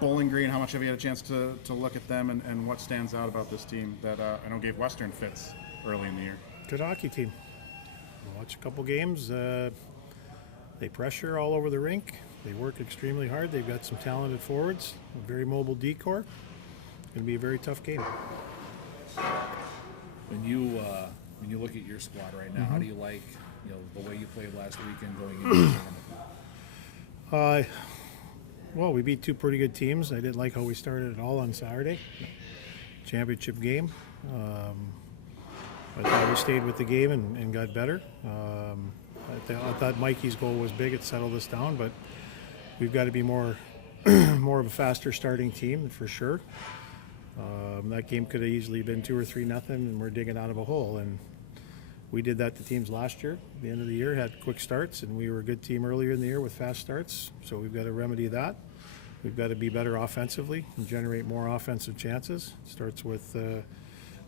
Bowling Green, how much have you had a chance to look at them, and what stands out about this team that I know gave Western fits early in the year? Good hockey team. Watch a couple games. They pressure all over the rink. They work extremely hard. They've got some talented forwards, a very mobile decor. It's going to be a very tough game. When you look at your squad right now, how do you like the way you played last weekend going into the tournament? Well, we beat two pretty good teams. I didn't like how we started at all on Saturday. Championship game. I thought we stayed with the game and got better. I thought Mikey's goal was big. It settled us down, but we've got to be more of a faster starting team for sure. That game could have easily been 2 or 3-0, and we're digging out of a hole. And we did that to teams last year. At the end of the year, had quick starts, and we were a good team earlier in the year with fast starts. So we've got to remedy that. We've got to be better offensively and generate more offensive chances. It starts with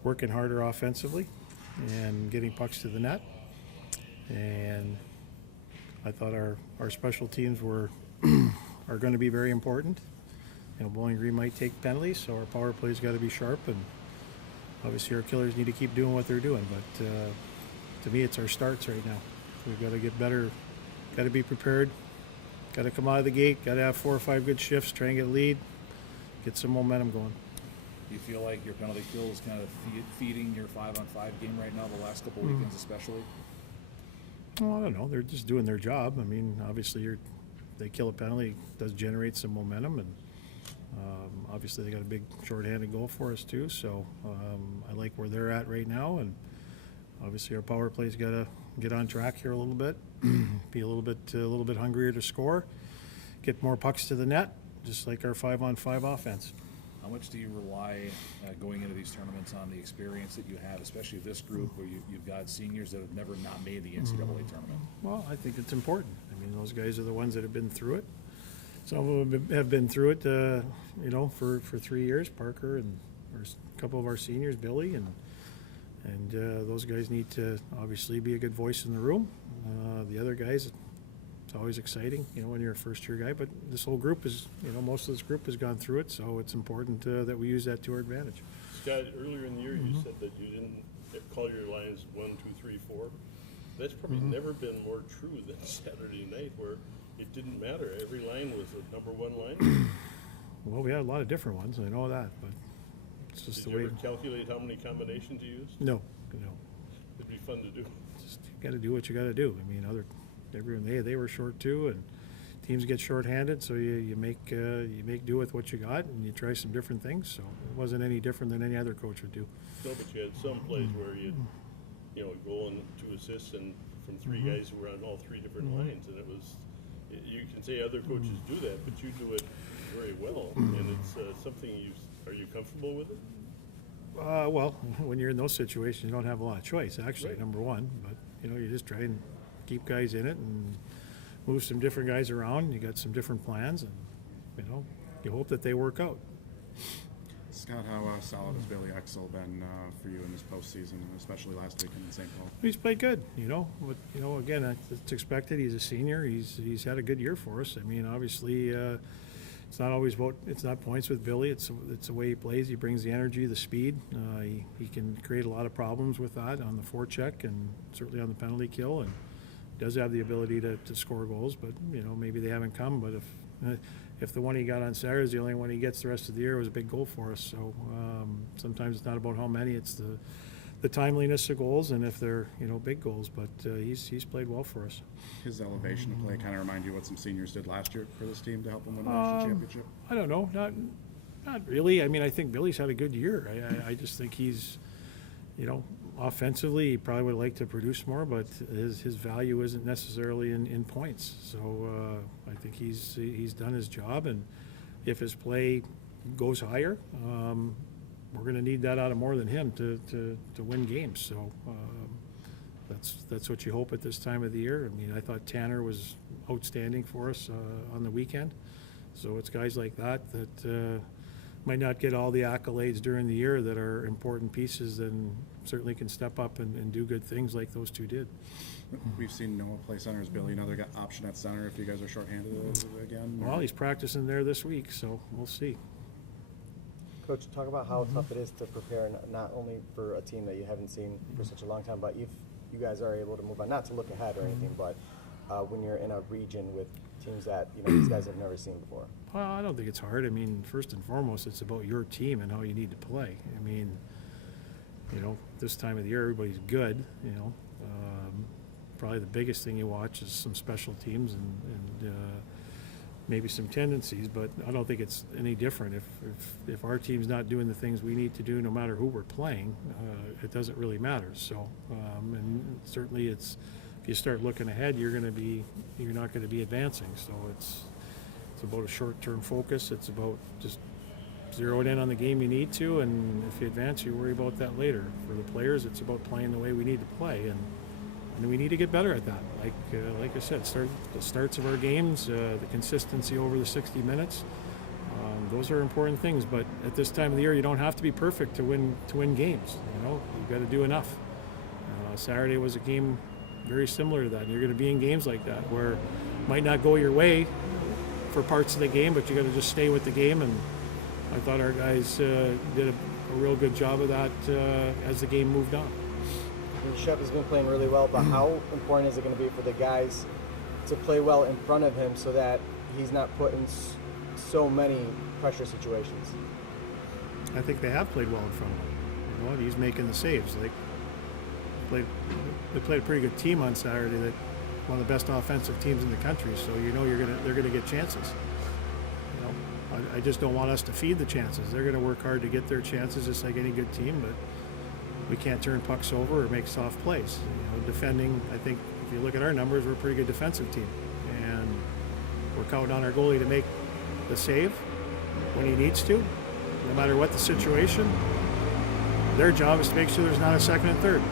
working harder offensively and getting pucks to the net. And I thought our special teams are going to be very important. Bowling Green might take penalties, so our power play's got to be sharp, and obviously our killers need to keep doing what they're doing. But to me, it's our starts right now. We've got to get better, got to be prepared, got to come out of the gate, got to have 4 or 5 good shifts, try and get lead, get some momentum going. Do you feel like your penalty kill is kind of feeding your 5-on-5 game right now, the last couple weekends especially? Well, I don't know. They're just doing their job. I mean, obviously they kill a penalty, it does generate some momentum, and obviously they got a big shorthanded goal for us too. So I like where they're at right now, and obviously our power play's got to get on track here a little bit, be a little bit hungrier to score, get more pucks to the net, just like our 5-on-5 offense. How much do you rely going into these tournaments on the experience that you have, especially this group where you've got seniors that have never not made the NCAA tournament? Well, I think it's important. I mean, those guys are the ones that have been through it. Some of them have been through it, for 3 years. Parker and a couple of our seniors, Billy, and those guys need to obviously be a good voice in the room. The other guys, it's always exciting, when you're a first-year guy. But this whole group is, most of this group has gone through it, so it's important that we use that to our advantage. Scott, earlier in the year you said that you didn't call your lines 1, 2, 3, 4. That's probably never been more true than Saturday night, where it didn't matter. Every line was a number 1 line. Well, we had a lot of different ones, I know that, but it's just Did the way. you ever calculate how many combinations you used? No. It'd be fun to do. Just got to do what you got to do. I mean, everyone they were short too, and teams get shorthanded, so you make do with what you got, and you try some different things. So it wasn't any different than any other coach would do. No, but you had some plays where you'd, a goal and 2 assists, and from 3 guys who were on all 3 different lines, and it was. You can say other coaches do that, but you do it very well, and it's something are you comfortable with it? Well, when you're in those situations, you don't have a lot of choice, actually, Right. number one. But, you just try and keep guys in it and move some different guys around. You got some different plans, and, you hope that they work out. Scott, how solid has Billy Exel been for you in this postseason, especially last weekend in St. Paul? He's played good, But, again, it's expected. He's a senior. He's had a good year for us. I mean, obviously, it's not always it's not points with Billy. It's the way he plays. He brings the energy, the speed. He can create a lot of problems with that on the forecheck and certainly on the penalty kill. And does have the ability to score goals, but maybe they haven't come. But if the one he got on Saturday is the only one he gets the rest of the year, it was a big goal for us. So sometimes it's not about how many; it's the timeliness of goals, and if they're big goals. But he's played well for us. His elevation to play kind of remind you what some seniors did last year for this team to help them win the national championship? I don't know, not really. I mean, I think Billy's had a good year. I just think he's, offensively, he probably would like to produce more, but his value isn't necessarily in points. So I think he's done his job, and if his play goes higher, we're going to need that out of more than him to win games. So that's what you hope at this time of the year. I mean, I thought Tanner was outstanding for us on the weekend. So it's guys like that might not get all the accolades during the year that are important pieces and certainly can step up and do good things like those two did. We've seen Noah play center as Billy, another option at center if you guys are shorthanded again. Well, he's practicing there this week, so we'll see. Coach, talk about how tough it is to prepare not only for a team that you haven't seen for such a long time, but if you guys are able to move on, not to look ahead or anything, but when you're in a region with teams that these guys have never seen before. Well, I don't think it's hard. I mean, first and foremost, it's about your team and how you need to play. I mean, this time of the year, everybody's good. Probably the biggest thing you watch is some special teams and maybe some tendencies, but I don't think it's any different. If our team's not doing the things we need to do, no matter who we're playing, it doesn't really matter. So, and certainly if you start looking ahead, you're not going to be advancing. So it's about a short-term focus. It's about just zeroing in on the game you need to, and if you advance, you worry about that later. For the players, it's about playing the way we need to play, and we need to get better at that. Like I said, the starts of our games, the consistency over the 60 minutes, those are important things. But at this time of the year, you don't have to be perfect to win games. You've got to do enough. Saturday was a game very similar to that. And you're going to be in games like that where it might not go your way for parts of the game, but you got to just stay with the game. And I thought our guys did a real good job of that as the game moved on. Shep has been playing really well, but how important is it going to be for the guys to play well in front of him so that he's not put in so many pressure situations? I think they have played well in front of him. And he's making the saves. They played a pretty good team on Saturday. That one of the best offensive teams in the country. So they're gonna get chances. I just don't want us to feed the chances. They're gonna work hard to get their chances, just like any good team. But we can't turn pucks over or make soft plays. Defending, I think if you look at our numbers, we're a pretty good defensive team. And we're counting on our goalie to make the save when he needs to, no matter what the situation. Their job is to make sure there's not a second and third.